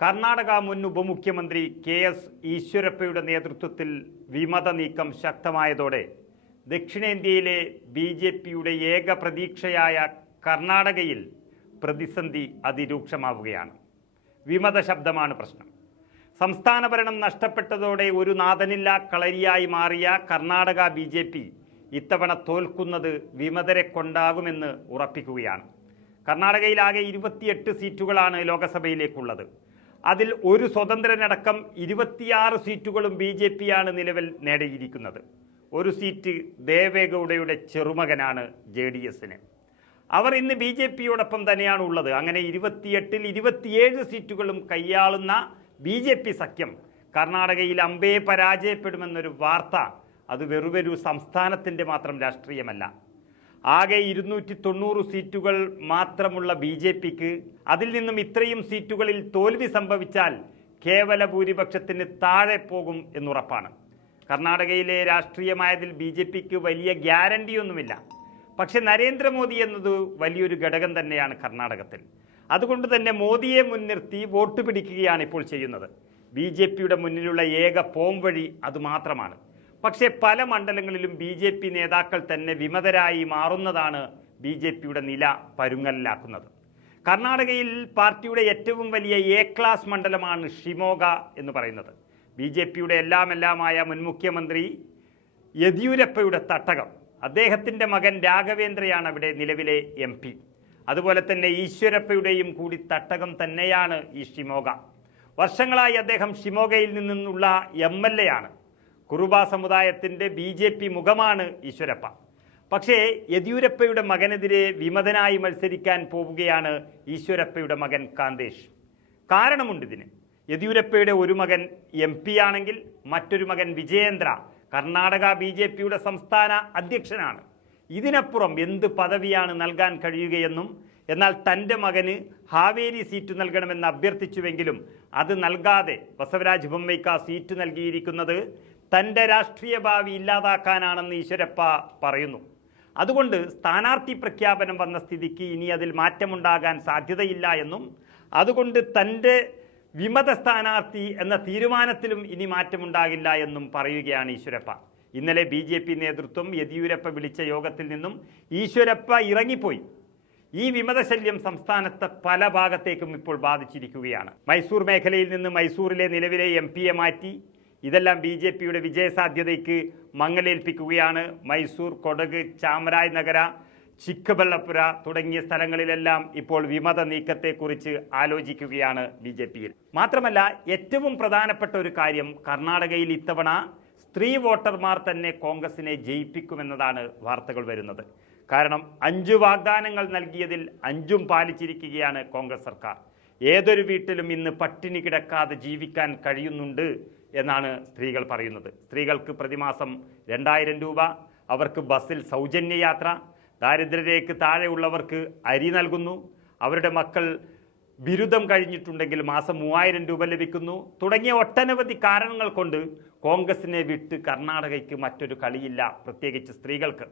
കർണാടക മുൻ ഉപമുഖ്യമന്ത്രി കെ.എസ്. ഈശ്വരപ്പയുടെ നേതൃത്വത്തിൽ വിമത നീക്കം ശക്തമായതോടെ ദക്ഷിണേന്ത്യയിലെ ബി.ജെ.പിയുടെ ഏക പ്രതീക്ഷയായ കർണാടകയിൽ പ്രതിസന്ധി അതിരൂക്ഷമാവുകയാണ്. വിമത ശബ്ദമാണ് പ്രശ്നം. സംസ്ഥാന ഭരണം നഷ്ടപ്പെട്ടതോടെ ഒരു നാഥനില്ലാ കളരിയായി മാറിയ കർണാടക ബി.ജെ.പി ഇത്തവണ തോൽക്കുന്നത് വിമതരെ കൊണ്ടാകുമെന്ന് ഉറപ്പിക്കുകയാണ്. കർണാടകയിലാകെ 28 സീറ്റുകളാണ് ലോക്സഭയിലേക്കുള്ളത്. അതിൽ ഒരു സ്വതന്ത്രനടക്കം 26 സീറ്റുകളും ബി.ജെ.പിയാണ് നിലവിൽ നേടിയിരിക്കുന്നത്. ഒരു സീറ്റ് ദേവേഗൌഡയുടെ ചെറുമകനാണ് JDSന്. അവർ ഇന്ന് ബി.ജെ.പിയോടൊപ്പം തന്നെയാണ് ഉള്ളത്. അങ്ങനെ 28-ൽ 27 സീറ്റുകളും കൈയാളുന്ന ബി.ജെ.പി സഖ്യം കർണാടകയിൽ അമ്പേ പരാജയപ്പെടുമെന്നൊരു വാർത്ത അത് വെറുമൊരു സംസ്ഥാനത്തിൻ്റെ മാത്രം രാഷ്ട്രീയമല്ല. ആകെ 290 സീറ്റുകൾ മാത്രമുള്ള ബി.ജെ.പിക്ക് അതിൽ നിന്നും ഇത്രയും സീറ്റുകളിൽ തോൽവി സംഭവിച്ചാൽ കേവല ഭൂരിപക്ഷത്തിന് താഴെ പോകും എന്നുറപ്പാണ്. കർണാടകയിലെ രാഷ്ട്രീയമായതിൽ ബി.ജെ.പിക്ക് വലിയ ഗ്യാരണ്ടിയൊന്നുമില്ല. പക്ഷെ നരേന്ദ്രമോദി എന്നത് വലിയൊരു ഘടകം തന്നെയാണ് കർണാടകത്തിൽ. അതുകൊണ്ട് തന്നെ മോദിയെ മുൻനിർത്തി വോട്ട് പിടിക്കുകയാണ് ഇപ്പോൾ ചെയ്യുന്നത്. ബി.ജെ.പിയുടെ മുന്നിലുള്ള ഏക പോംവഴി അതുമാത്രമാണ്. പക്ഷേ പല മണ്ഡലങ്ങളിലും ബി.ജെ.പി നേതാക്കൾ തന്നെ വിമതരായി മാറുന്നതാണ് ബി.ജെ.പിയുടെ നില പരുങ്ങലിലാക്കുന്നത്. കർണാടകയിൽ പാർട്ടിയുടെ ഏറ്റവും വലിയ എ ക്ലാസ് മണ്ഡലമാണ് ഷിമോഗ എന്ന് പറയുന്നത്. ബി.ജെ.പിയുടെ എല്ലാമായ മുൻ മുഖ്യമന്ത്രി യെദ്യൂരപ്പയുടെ തട്ടകം. അദ്ദേഹത്തിൻ്റെ മകൻ രാഘവേന്ദ്രയാണ് അവിടെ നിലവിലെ MP. അതുപോലെ തന്നെ ഈശ്വരപ്പയുടെയും കൂടി തട്ടകം തന്നെയാണ് ഈ ഷിമോഗ. വർഷങ്ങളായി അദ്ദേഹം ഷിമോഗയിൽ നിന്നുള്ള MLA ആണ്. കുറുബ സമുദായത്തിൻ്റെ ബി.ജെ.പി മുഖമാണ് ഈശ്വരപ്പ. പക്ഷേ യെദ്യൂരപ്പയുടെ മകനെതിരെ വിമതനായി മത്സരിക്കാൻ പോവുകയാണ് ഈശ്വരപ്പയുടെ മകൻ കാന്തേഷ്. കാരണമുണ്ടിതിന്. യെദ്യൂരപ്പയുടെ ഒരു മകൻ MP ആണെങ്കിൽ മറ്റൊരു മകൻ വിജയേന്ദ്ര കർണാടക ബി.ജെ.പിയുടെ സംസ്ഥാന അധ്യക്ഷനാണ്. ഇതിനപ്പുറം എന്ത് പദവിയാണ് നൽകാൻ കഴിയുകയെന്നും, എന്നാൽ തൻ്റെ മകന് ഹാവേരി സീറ്റ് നൽകണമെന്ന് അഭ്യർത്ഥിച്ചുവെങ്കിലും അത് നൽകാതെ ബസവരാജ് ബൊമ്മയ്ക്ക് സീറ്റ് നൽകിയിരിക്കുന്നത് തൻ്റെ രാഷ്ട്രീയ ഭാവി ഇല്ലാതാക്കാനാണെന്ന് ഈശ്വരപ്പ പറയുന്നു. അതുകൊണ്ട് സ്ഥാനാർത്ഥി പ്രഖ്യാപനം വന്ന സ്ഥിതിക്ക് ഇനി അതിൽ മാറ്റമുണ്ടാകാൻ സാധ്യതയില്ല എന്നും, അതുകൊണ്ട് തൻ്റെ വിമത സ്ഥാനാർത്ഥി എന്ന തീരുമാനത്തിലും ഇനി മാറ്റമുണ്ടാകില്ല എന്നും പറയുകയാണ് ഈശ്വരപ്പ. ഇന്നലെ ബി.ജെ.പി നേതൃത്വം യെദ്യൂരപ്പ വിളിച്ച യോഗത്തിൽ നിന്നും ഈശ്വരപ്പ ഇറങ്ങിപ്പോയി. ഈ വിമതശല്യം സംസ്ഥാനത്തെ പല ഭാഗത്തേക്കും ഇപ്പോൾ ബാധിച്ചിരിക്കുകയാണ്. മൈസൂർ മേഖലയിൽ നിന്ന് മൈസൂരിലെ നിലവിലെ MP മാറ്റി. ഇതെല്ലാം ബി.ജെ.പിയുടെ വിജയസാധ്യതയ്ക്ക് മങ്ങലേൽപ്പിക്കുകയാണ്. മൈസൂർ, കൊടക്, ചാമരായ് നഗര, ചിക്കബള്ളപുര തുടങ്ങിയ സ്ഥലങ്ങളിലെല്ലാം ഇപ്പോൾ വിമത നീക്കത്തെക്കുറിച്ച് ആലോചിക്കുകയാണ് ബി.ജെ.പിയിൽ. മാത്രമല്ല, ഏറ്റവും പ്രധാനപ്പെട്ട ഒരു കാര്യം, കർണാടകയിൽ ഇത്തവണ സ്ത്രീ വോട്ടർമാർ തന്നെ കോൺഗ്രസിനെ ജയിപ്പിക്കുമെന്നതാണ് വാർത്തകൾ വരുന്നത്. കാരണം 5 വാഗ്ദാനങ്ങൾ നൽകിയതിൽ 5ഉം പാലിച്ചിരിക്കുകയാണ് കോൺഗ്രസ് സർക്കാർ. ഏതൊരു വീട്ടിലും ഇന്ന് പട്ടിണി കിടക്കാതെ ജീവിക്കാൻ കഴിയുന്നുണ്ട് എന്നാണ് സ്ത്രീകൾ പറയുന്നത്. സ്ത്രീകൾക്ക് പ്രതിമാസം 2000 രൂപ, അവർക്ക് ബസ്സിൽ സൗജന്യ യാത്ര, ദാരിദ്ര്യരേഖയ്ക്ക് താഴെയുള്ളവർക്ക് അരി നൽകുന്നു, അവരുടെ മക്കൾ ബിരുദം കഴിഞ്ഞിട്ടുണ്ടെങ്കിൽ മാസം 3000 രൂപ ലഭിക്കുന്നു തുടങ്ങിയ ഒട്ടനവധി കാരണങ്ങൾ കൊണ്ട് കോൺഗ്രസിനെ വിട്ട് കർണാടകയ്ക്ക് മറ്റൊരു കളിയില്ല, പ്രത്യേകിച്ച് സ്ത്രീകൾക്ക്.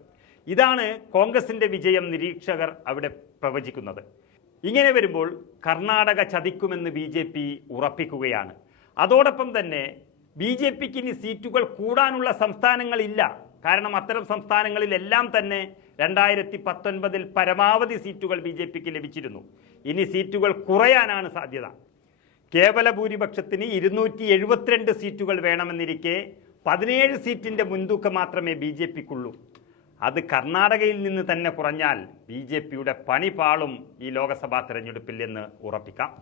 ഇതാണ് കോൺഗ്രസിൻ്റെ വിജയം നിരീക്ഷകർ അവിടെ പ്രവചിക്കുന്നത്. ഇങ്ങനെ വരുമ്പോൾ കർണാടക ചതിക്കുമെന്ന് ബി.ജെ.പി ഉറപ്പിക്കുകയാണ്. അതോടൊപ്പം തന്നെ ബി.ജെ.പിക്ക് ഇനി സീറ്റുകൾ കൂടാനുള്ള സംസ്ഥാനങ്ങളില്ല. കാരണം അത്തരം സംസ്ഥാനങ്ങളിലെല്ലാം തന്നെ 2019 പരമാവധി സീറ്റുകൾ ബി.ജെ.പിക്ക് ലഭിച്ചിരുന്നു. ഇനി സീറ്റുകൾ കുറയാനാണ് സാധ്യത. കേവല ഭൂരിപക്ഷത്തിന് 272 സീറ്റുകൾ വേണമെന്നിരിക്കെ 17 സീറ്റിൻ്റെ മുൻതൂക്കം മാത്രമേ ബി.ജെ.പിക്കുള്ളൂ. അത് കർണാടകയിൽ നിന്ന് തന്നെ കുറഞ്ഞാൽ ബി.ജെ.പിയുടെ പണി പാളും ഈ ലോക്സഭാ തെരഞ്ഞെടുപ്പിൽ എന്ന് ഉറപ്പിക്കാം.